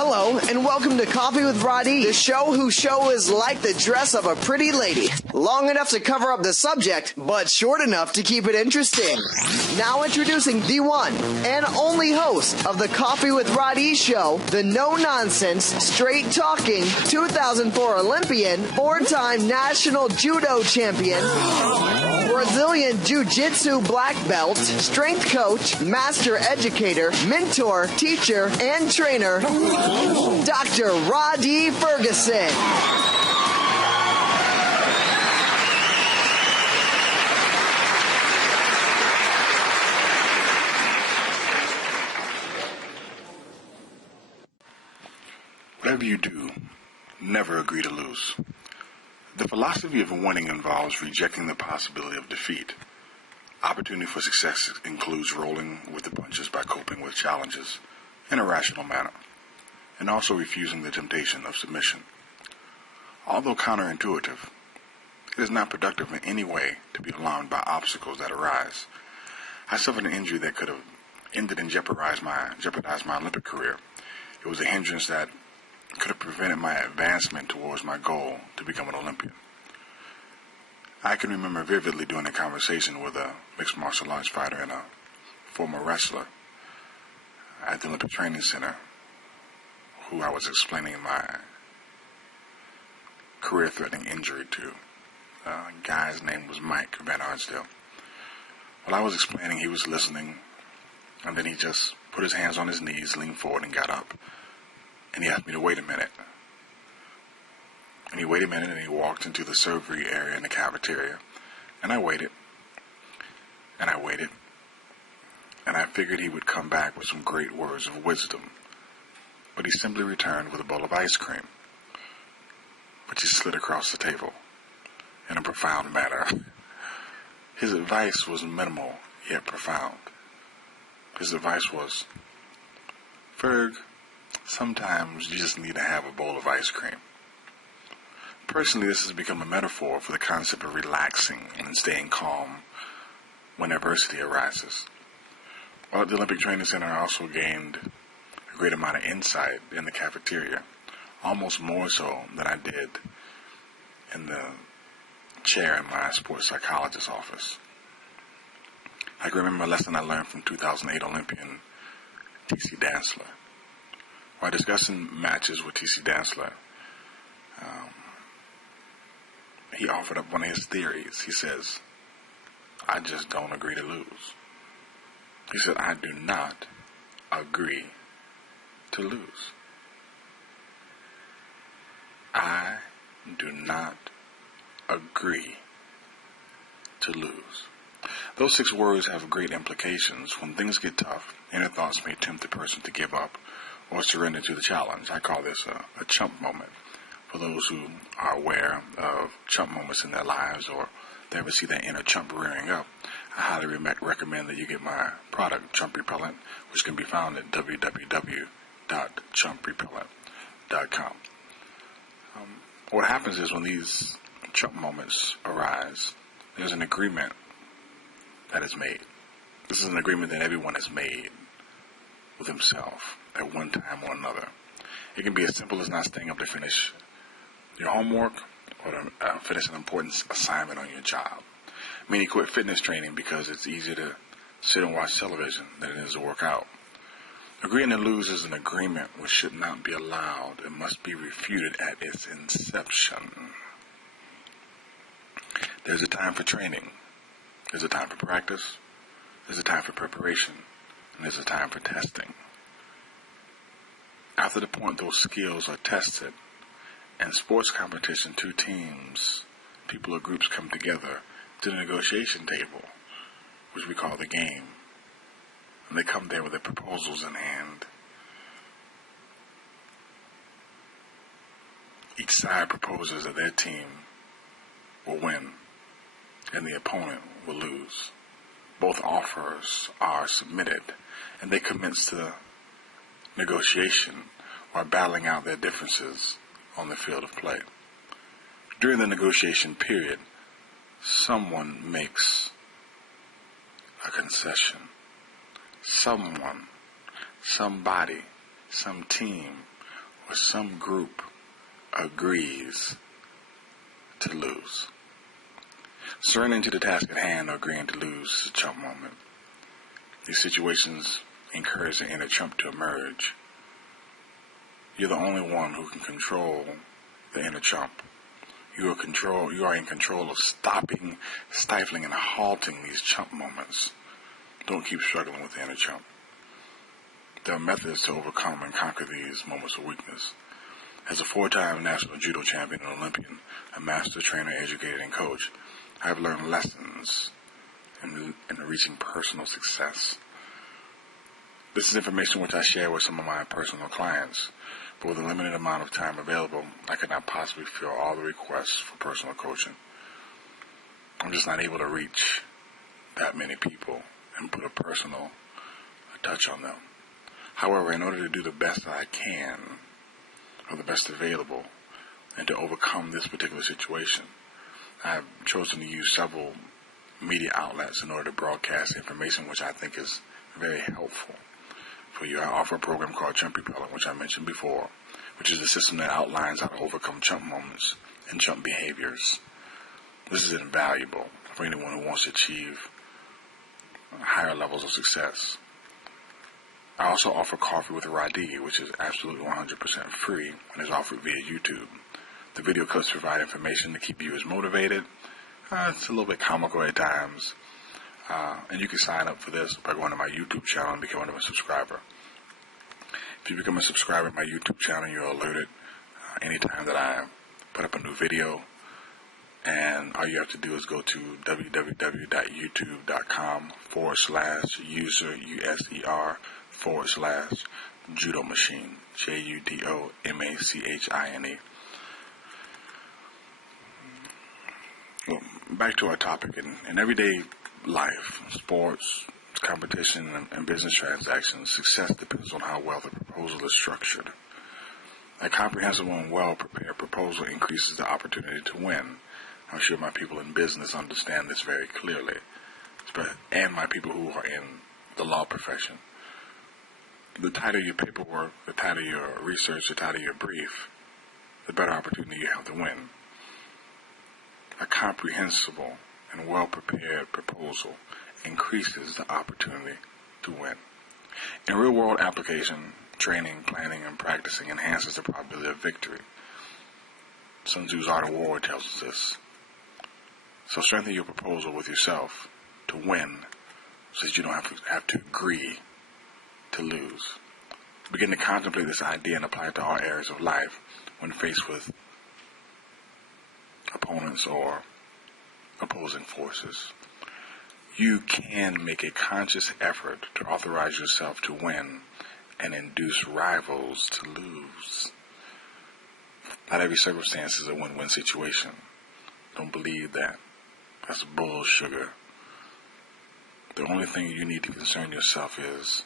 Hello, and welcome to Coffee with Rhadi, the show whose show is like the dress of a pretty lady. Long enough to cover up the subject, but short enough to keep it interesting. Now introducing the one and only host of the Coffee with Rhadi show, the no-nonsense, straight-talking, 2004 Olympian, four-time national judo champion, Brazilian Jiu-Jitsu black belt, strength coach, master educator, mentor, teacher, and trainer, Dr. Rhadi Ferguson. Whatever you do, never agree to lose. The philosophy of winning involves rejecting the possibility of defeat. Opportunity for success includes rolling with the punches by coping with challenges in a rational manner, and also refusing the temptation of submission. Although counterintuitive, it is not productive in any way to be alarmed by obstacles that arise. I suffered an injury that could have ended and jeopardized my Olympic career. It was a hindrance that could have prevented my advancement towards my goal to become an Olympian. I can remember vividly during a conversation with a mixed martial arts fighter and a former wrestler at the Olympic Training Center, who I was explaining my career-threatening injury to. The guy's name was Mike Van Arnsdale. While I was explaining, he was listening, and then he just put his hands on his knees, leaned forward, and got up. And he asked me to wait a minute. And he waited a minute, and he walked into the surgery area in the cafeteria. And I waited. And I waited. And I figured he would come back with some great words of wisdom. But he simply returned with a bowl of ice cream, which he slid across the table in a profound manner. His advice was minimal, yet profound. His advice was, Ferg, sometimes you just need to have a bowl of ice cream. Personally, this has become a metaphor for the concept of relaxing and staying calm when adversity arises. While at the Olympic Training Center, I also gained a great amount of insight in the cafeteria, almost more so than I did in the chair in my sports psychologist's office. I can remember a lesson I learned from 2008 Olympian T.C. Dantzler. While discussing matches with T.C. Dantzler, he offered up one of his theories. He says, I just don't agree to lose. He said, I do not agree to lose. I do not agree to lose. Those 6 words have great implications. When things get tough, inner thoughts may tempt the person to give up or surrender to the challenge. I call this a chump moment. For those who are aware of chump moments in their lives, or they ever see that inner chump rearing up, I highly recommend that you get my product, Chump Repellent, which can be found at www.chumprepellent.com. What happens is when these chump moments arise, there's an agreement that is made. This is an agreement that everyone has made with himself at one time or another. It can be as simple as not staying up to finish your homework or to finish an important assignment on your job. Many quit fitness training because it's easier to sit and watch television than it is to work out. Agreeing to lose is an agreement which should not be allowed and must be refuted at its inception. There's a time for training. There's a time for practice. There's a time for preparation. And there's a time for testing. After the point those skills are tested, in sports competition, 2 teams, people or groups come together to the negotiation table, which we call the game. And they come there with their proposals in hand. Each side proposes that their team will win and the opponent will lose. Both offers are submitted, and they commence the negotiation while battling out their differences on the field of play. During the negotiation period, someone makes a concession. Someone, somebody, some team or some group agrees to lose. Surrendering to the task at hand or agreeing to lose is a chump moment. These situations encourage the inner chump to emerge. You're the only one who can control the inner chump. You are in control of stopping, stifling, and halting these chump moments. Don't keep struggling with the inner chump. There are methods to overcome and conquer these moments of weakness. As a 4-time national judo champion and Olympian, a master trainer, educator, and coach, I have learned lessons in reaching personal success. This is information which I share with some of my personal clients, but with a limited amount of time available, I could not possibly fill all the requests for personal coaching. I'm just not able to reach that many people and put a personal touch on them. However, in order to do the best that I can, or the best available, and to overcome this particular situation, I've chosen to use several media outlets in order to broadcast information which I think is very helpful for you. I offer a program called Chump Repellent, which I mentioned before, which is a system that outlines how to overcome chump moments and chump behaviors. This is invaluable for anyone who wants to achieve higher levels of success. I also offer Coffee with Rhadi, which is absolutely 100% free and is offered via YouTube. The video clips provide information to keep viewers motivated. It's a little bit comical at times. And you can sign up for this by going to my YouTube channel and becoming a subscriber. If you become a subscriber to my YouTube channel, you're alerted anytime that I put up a new video. And all you have to do is go to www.youtube.com/user/judo machine, JUDOMACHINE. Well, back to our topic. In everyday life, sports, competition, and business transactions, success depends on how well the proposal is structured. A comprehensive and well-prepared proposal increases the opportunity to win. I'm sure my people in business understand this very clearly, and my people who are in the law profession. The tighter your paperwork, the tighter your research, the tighter your brief, the better opportunity you have to win. A comprehensible and well-prepared proposal increases the opportunity to win. In real-world application, training, planning, and practicing enhances the probability of victory. Sun Tzu's Art of War tells us this. So strengthen your proposal with yourself to win so that you don't have to agree to lose. Begin to contemplate this idea and apply it to all areas of life when faced with opponents or opposing forces. You can make a conscious effort to authorize yourself to win and induce rivals to lose. Not every circumstance is a win-win situation. Don't believe that. That's bull sugar. The only thing you need to concern yourself is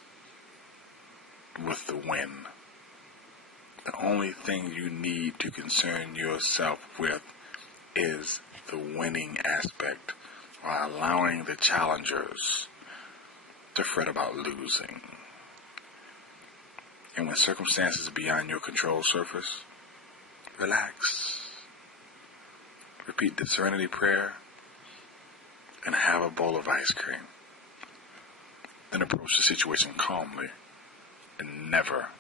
with the win. The only thing you need to concern yourself with is the winning aspect, while allowing the challengers to fret about losing. And when circumstances are beyond your control surface, relax. Repeat the serenity prayer and have a bowl of ice cream. Then approach the situation calmly and never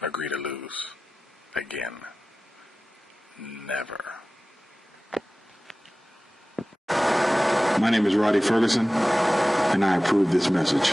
agree to lose again. Never. My name is Rhadi Ferguson, and I approve this message.